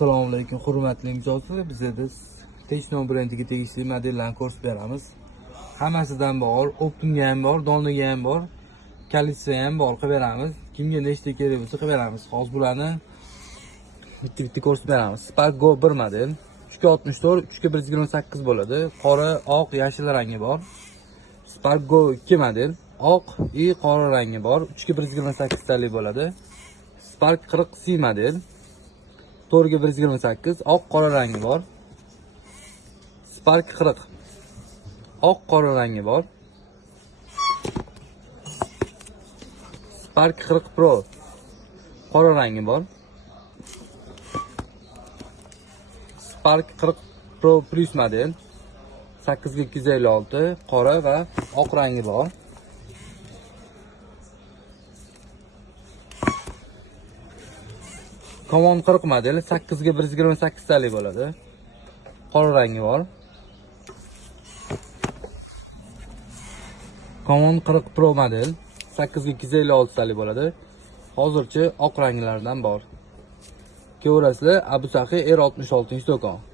Assalomu alaykum, hurmatli mijozlar. Bizda Techno brendiga tegishli modellarni ko'rsatib beramiz. Hammasidan bor, Optimga ham bor, Donnaga ham bor, Kalitsga ham bor qilib beramiz. Kimga nechta kerak bo'lsa qilib beramiz. Hozir bularni bitta ko'rsatib beramiz. Spark Go 1 model 364, 128 bo'ladi. Qora, oq, yashil rangi bor. Spark Go 2 model oq va qora rangi bor, 128 talik bo'ladi. Spark 40C model 128 oq qora rangi bor. Spark 40 oq qora rangi bor. Spark 40 Pro qora rangi bor. Spark 40 Pro Plus model 8256 qora va oq rangi bor. Common 40 model 8128 talik bo'ladi. Qora rangi bor. Common 40 Pro model 8256 talik bo'ladi. Hozircha oq ranglardan bor. Ko'rasizlar, Abu Sahi R66 do'kon.